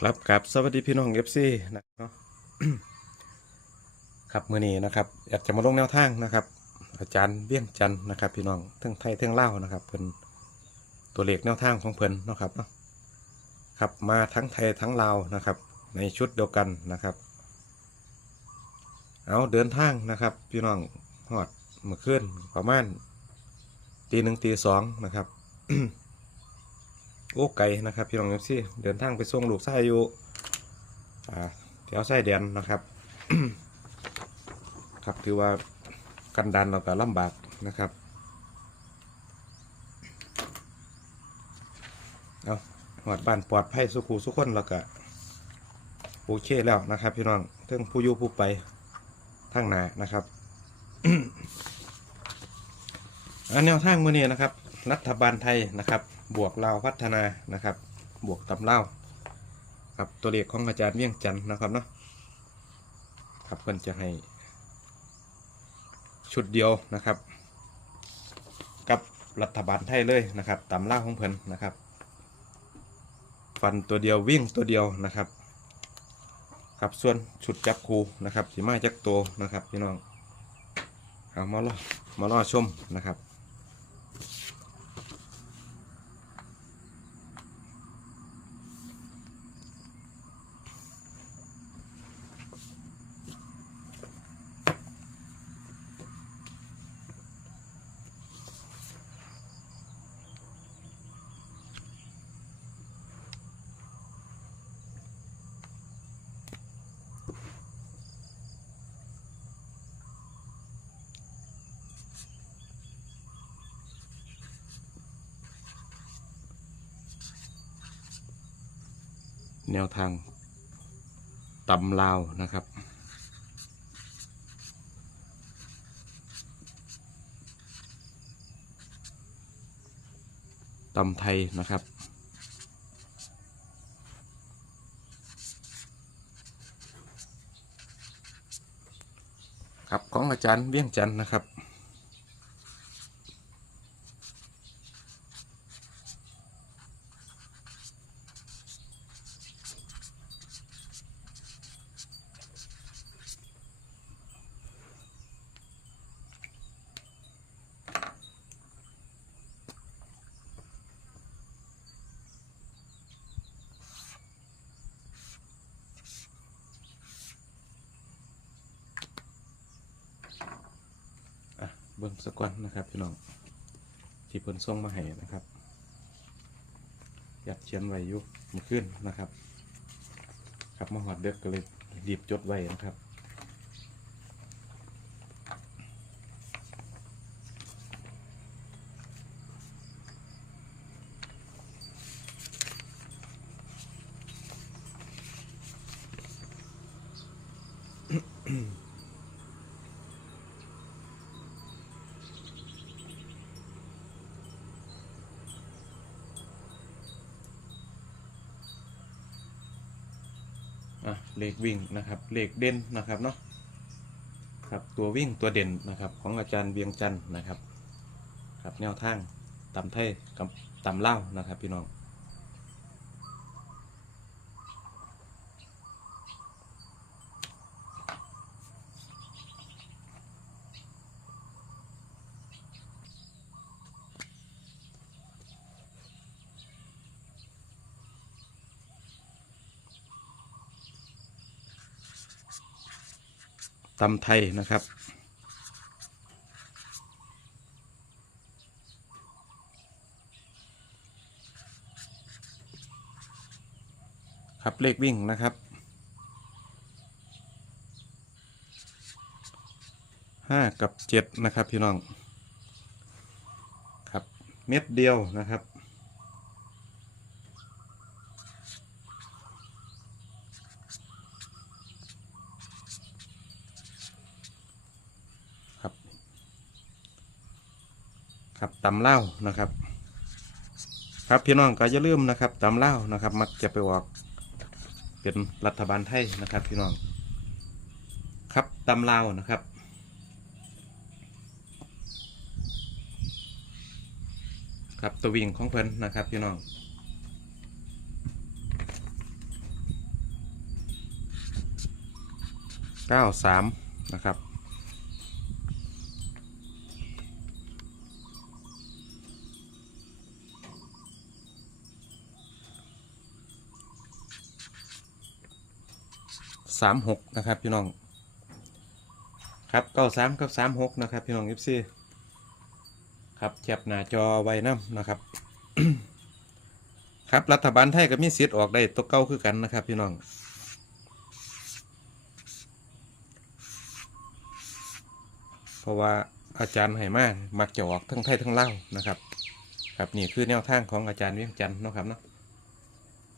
ครับกับสวัสดีพี่น้องเอฟซีนะครับครับมือนี้นะครับอยากจะมาลงแนวทางนะครับ อาจารย์เวียงจันทร์นะครับ พี่น้องทั้งไทยทั้งเล่าวนะครับเพิ่นตัวเลขแนวทางของเพิ่นนะครับนะครับมาทั้งไทยทั้งลาวนะครับ ในชุดเดียวกันนะครับ เอาเดินทางนะครับ พี่น้องหอดเมื่อคืนประมาณตีหนึ่งตีสองนะครับ โอ้ไกลนะครับพี่น้องเอฟซีเดินทางไปส่งลูกชายอยู่แถวไส้แดนนะครับ ครับถือว่ากันดันเราก็ลำบากนะครับเอาหอดบ้านปลอดภัยสุขูสุขคนแล้วก็โอเคแล้วนะครับ พี่น้องเทั้งผู้ยู่ผู้ไปทางหนานะครับอันแนวทางมือนี้นะครับ รัฐบาลไทยนะครับ บวกเลาพัฒนานะครับ บวกตำเล่าครับตัวเลขของอาจารย์เวียงจันทร์นะครับเนาะครับเพิ่นจะให้ ชุดเดียวนะครับ กับรัฐบาลไทยเลยนะครับตำเล่าของเพิ่นนะครับ ฟันตัวเดียววิ่งตัวเดียวนะครับ ครับส่วนชุดจับคูนะครับสีมาจักตัวนะครับพี่น้องเอามาล่อมาล่อชมนะครับ แนวทางตำลาวนะครับ ตำไทยนะครับ ครับของอาจารย์เวียงจันทร์นะครับ บิ่งสกอนนะครับพี่น้องที่เพิ่นส่งมาให้นะครับอยากเขียนไว้ยุบมื่อคืนนะครับครับมาหอดเด็กก็เลยดีบจดไว้นะครับ อะเลขวิ่งนะครับเลขเด่นนะครับเนาะครับตัววิ่งตัวเด่นนะครับของอาจารย์เวียงจันทร์นะครับครับแนวทางตำไทยกับตำเล่านะครับพี่น้อง ตำไทยนะครับ ครับเลขวิ่งนะครับห้ากับเจ็ดนะครับพี่น้อง ครับ เม็ดเดียวนะครับครับ ครับตำเล่านะครับ ครับพี่น้องก็อย่าลืมนะครับตำเล่านะครับ มักจะไปออกเป็นรัฐบาลไทยนะครับพี่น้อง ครับตำเล่านะครับครับตัววิ่งของเพิ่นนะครับพี่น้องเก้าสามนะครับ สามหกนะครับพี่น้อง ครับเก้าสามกับสามหกนะครับพี่น้องเอฟซีครับแคปหน้าจอไว้น้ำนะครับ ครับรัฐบาลไทยก็มีสิทธิ์ออกได้ตัวเก้าคือกันนะครับพี่น้องเพราะว่าอาจารย์ให้มามักจะออกทั้งไทยทั้งเล่านะครับ ครับนี่คือแนวทางของอาจารย์เวียงจันทร์นะครับเนาะ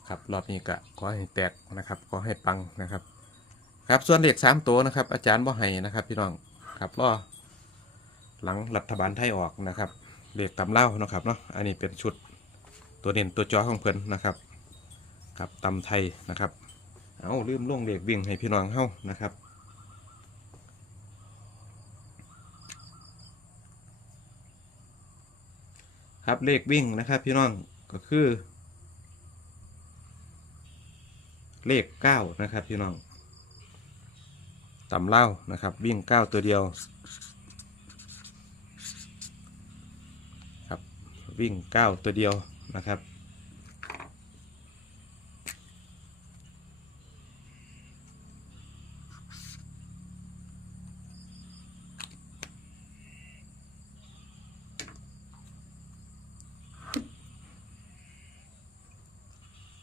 ครับรอบนี้ก็ขอให้แตกนะครับขอให้ปังนะครับ ครับส่วนเลขสามตัวนะครับ อาจารย์บ่ให้นะครับ พี่น้องครับรอหลังรัฐบาลไทยออกนะครับเลขตำเล่านะครับเนาะอันนี้เป็นชุดตัวเด่นตัวจอของเพิ่นนะครับครับตำไทยนะครับเอาลืมล่วงเลขวิ่งให้พี่น้องเฮ้านะครับครับเลขวิ่งนะครับพี่น้องก็คือ เลขเก้านะครับพี่น้อง ตำเล่านะครับ วิ่งเก้าตัวเดียวครับวิ่งเก้าตัวเดียวนะครับ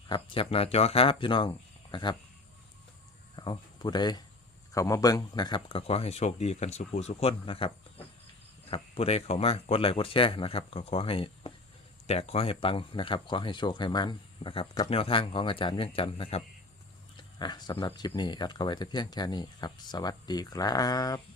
ครับแคปหน้าจอครับพี่น้องนะครับ เอาผู้ใด เขามาเบิ้งนะครับก็ขอให้โชคดีกันสุขูสุขคนนะครับครับผู้ใดเขามากดไลค์กดแชร์นะครับ ก็ขอให้แตกขอให้ปังนะครับ ขอให้โชคให้มันนะครับกับแนวทางของอาจารย์เวียงจันทร์นะครับอะสำหรับคลิปนี้อัดก็ไว้แต่เพียงแค่นี้ครับ สวัสดีครับ